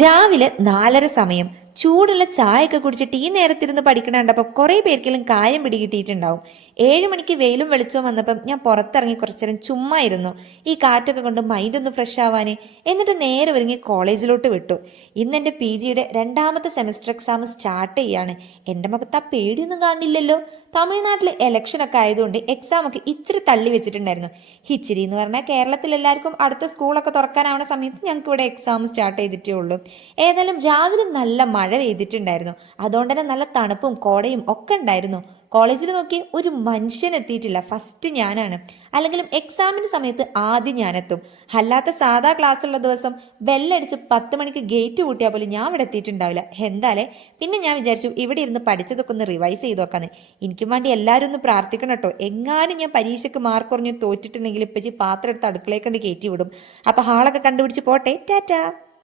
രാവിലെ 4:30 സമയം ചൂടുള്ള ചായയൊക്കെ കുടിച്ചിട്ട് ഈ നേരത്തിരുന്ന് പഠിക്കണ കണ്ടപ്പോൾ കുറേ പേർക്കെങ്കിലും കാര്യം പിടികിട്ടിയിട്ടുണ്ടാവും. 7 മണിക്ക് വെയിലും വെളിച്ചവും വന്നപ്പം ഞാൻ പുറത്തിറങ്ങി കുറച്ചേരം ചുമ്മാ ഇരുന്നു, ഈ കാറ്റൊക്കെ കൊണ്ട് മൈൻഡ് ഒന്ന് ഫ്രഷ് ആവാന്. എന്നിട്ട് നേരെ ഒരുങ്ങി കോളേജിലോട്ട് വിട്ടു. ഇന്ന് എൻ്റെ PGയുടെ 2ാമത്തെ സെമസ്റ്റർ എക്സാം സ്റ്റാർട്ട് ചെയ്യാണ്. എൻ്റെ മുഖത്ത് ആ പേടിയൊന്നും കാണില്ലല്ലോ. തമിഴ്നാട്ടിൽ ഇലക്ഷനൊക്കെ ആയതുകൊണ്ട് എക്സാം ഒക്കെ ഇച്ചിരി തള്ളി വെച്ചിട്ടുണ്ടായിരുന്നു. ഇച്ചിരി എന്ന് പറഞ്ഞാൽ കേരളത്തിൽ എല്ലാവർക്കും അടുത്ത സ്കൂളൊക്കെ തുറക്കാനാവുന്ന സമയത്ത് ഞങ്ങൾക്ക് ഇവിടെ എക്സാം സ്റ്റാർട്ട് ചെയ്തിട്ടേ ഉള്ളൂ. ഏതായാലും രാവിലെ നല്ല മഴ പെയ്തിട്ടുണ്ടായിരുന്നു. അതുകൊണ്ട് തന്നെ നല്ല തണുപ്പും കോടയും ഒക്കെ ഉണ്ടായിരുന്നു. കോളേജിൽ നോക്കി ഒരു മനുഷ്യൻ എത്തിയിട്ടില്ല. ഫസ്റ്റ് ഞാനാണ്. അല്ലെങ്കിലും എക്സാമിന്റെ സമയത്ത് ആദ്യം ഞാനെത്തും. അല്ലാത്ത സാധാ ക്ലാസ്സുള്ള ദിവസം ബെല്ലടിച്ച് 10 മണിക്ക് ഗേറ്റ് കൂട്ടിയാൽ പോലും ഞാൻ ഇവിടെ എത്തിയിട്ടുണ്ടാവില്ല. എന്താലേ പിന്നെ ഞാൻ വിചാരിച്ചു ഇവിടെ ഇരുന്ന് പഠിച്ചതൊക്കെ ഒന്ന് റിവൈസ് ചെയ്ത് നോക്കാന്ന്. എനിക്കും വേണ്ടി എല്ലാവരും ഒന്ന് പ്രാർത്ഥിക്കണം കേട്ടോ. എങ്ങാനും ഞാൻ പരീക്ഷയ്ക്ക് മാർക്ക് കുറഞ്ഞ് തോറ്റിട്ടുണ്ടെങ്കിൽ ഇപ്പച്ചി പാത്രം എടുത്ത് അടുക്കളയെ കണ്ട് കയറ്റി വിടും. അപ്പൊ ഹാളൊക്കെ കണ്ടുപിടിച്ച് പോട്ടെ. ടാറ്റാ.